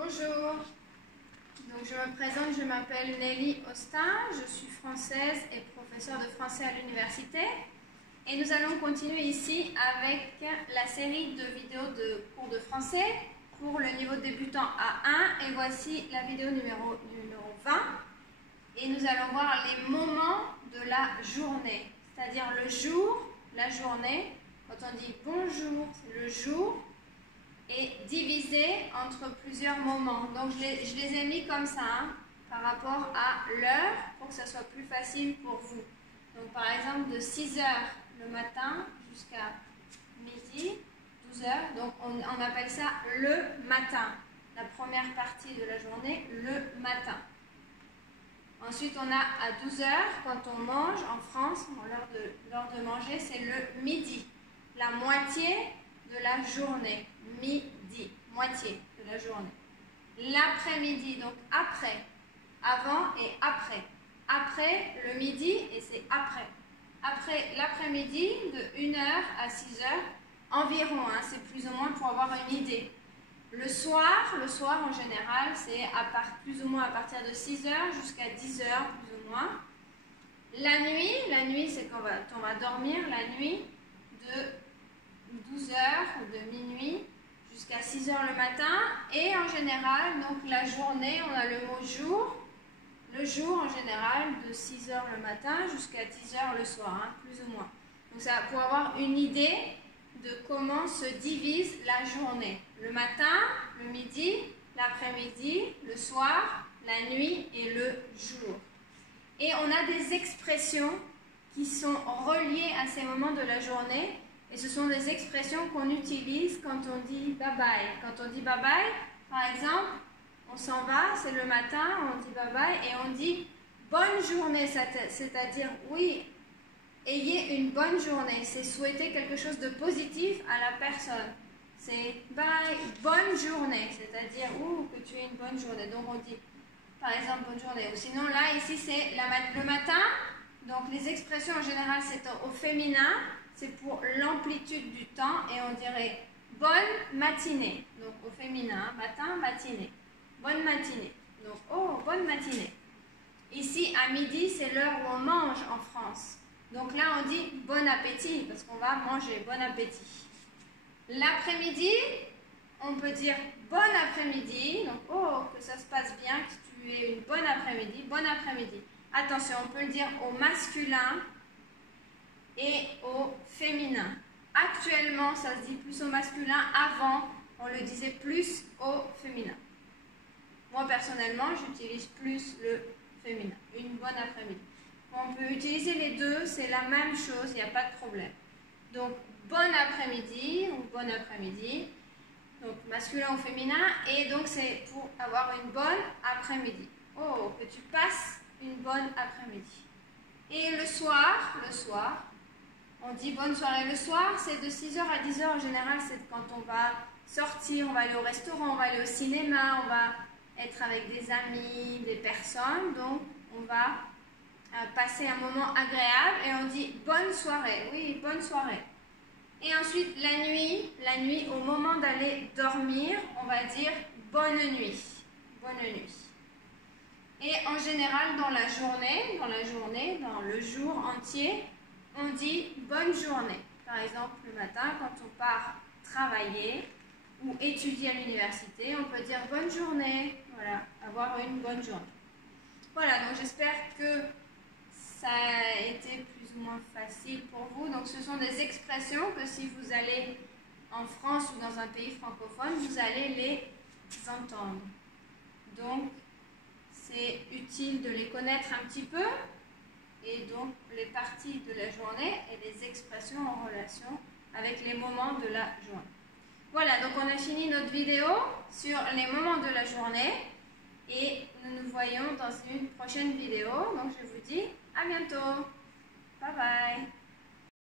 Bonjour, donc je me présente, je m'appelle Nelly Austin, je suis française et professeure de français à l'université et nous allons continuer ici avec la série de vidéos de cours de français pour le niveau débutant A1 et voici la vidéo numéro 20 et nous allons voir les moments de la journée, c'est-à-dire le jour, la journée. Quand on dit bonjour, c'est le jour et divisé entre plusieurs moments. Donc je les ai mis comme ça, par rapport à l'heure, pour que ça soit plus facile pour vous. Donc par exemple de 6 h le matin jusqu'à midi, 12 h, donc on appelle ça le matin. La première partie de la journée, le matin. Ensuite on a à 12 h, quand on mange en France, l'heure de manger, c'est le midi. La moitié de la journée, midi, moitié de la journée. L'après-midi, donc après, avant et après. Après le midi et c'est après. Après l'après-midi, de 1 h à 6 h, environ, c'est plus ou moins pour avoir une idée. Le soir en général, c'est plus ou moins à partir de 6 h jusqu'à 10 h, plus ou moins. La nuit c'est quand on va dormir, la nuit de 12 h ou de minuit jusqu'à 6 h le matin. Et en général, donc la journée, on a le mot jour. Le jour en général de 6 h le matin jusqu'à 10 h le soir, plus ou moins. Donc ça, pour avoir une idée de comment se divise la journée. Le matin, le midi, l'après-midi, le soir, la nuit et le jour. Et on a des expressions qui sont reliées à ces moments de la journée. Et ce sont des expressions qu'on utilise quand on dit bye-bye. Quand on dit bye-bye, par exemple, on s'en va, c'est le matin, on dit bye-bye et on dit bonne journée, c'est-à-dire oui, ayez une bonne journée. C'est souhaiter quelque chose de positif à la personne. C'est bye, bonne journée, c'est-à-dire que tu aies une bonne journée. Donc on dit par exemple bonne journée. Ou sinon là, ici c'est le matin. Donc les expressions en général c'est au féminin. C'est pour l'amplitude du temps et on dirait bonne matinée. Donc au féminin, matin, matinée. Bonne matinée. Donc bonne matinée. Ici à midi, c'est l'heure où on mange en France. Donc là on dit bon appétit parce qu'on va manger, bon appétit. L'après-midi, on peut dire bon après-midi. Donc que ça se passe bien, que tu aies une bonne après-midi, bon après-midi. Attention, on peut le dire au masculin et au féminin. Actuellement, ça se dit plus au masculin. Avant, on le disait plus au féminin. Moi, personnellement, j'utilise plus le féminin. Une bonne après-midi. On peut utiliser les deux, c'est la même chose, il n'y a pas de problème. Donc, bon après-midi ou bon après-midi. Donc, masculin ou féminin. Et donc, c'est pour avoir une bonne après-midi. Que tu passes une bonne après-midi. Et le soir, on dit bonne soirée. Le soir, c'est de 6 h à 10 h en général, c'est quand on va sortir, on va aller au restaurant, on va aller au cinéma, on va être avec des amis, des personnes, donc on va passer un moment agréable et on dit bonne soirée, oui, bonne soirée. Et ensuite, la nuit, au moment d'aller dormir, on va dire bonne nuit, bonne nuit. Et en général, dans la journée, dans le jour entier, on dit bonne journée. Par exemple, le matin, quand on part travailler ou étudier à l'université, on peut dire bonne journée. Voilà, avoir une bonne journée. Voilà, donc j'espère que ça a été plus ou moins facile pour vous. Donc ce sont des expressions que si vous allez en France ou dans un pays francophone, vous allez les entendre. Donc, c'est utile de les connaître un petit peu. Et donc les parties de la journée et les expressions en relation avec les moments de la journée. Voilà, donc on a fini notre vidéo sur les moments de la journée et nous nous voyons dans une prochaine vidéo. Donc je vous dis à bientôt. Bye bye.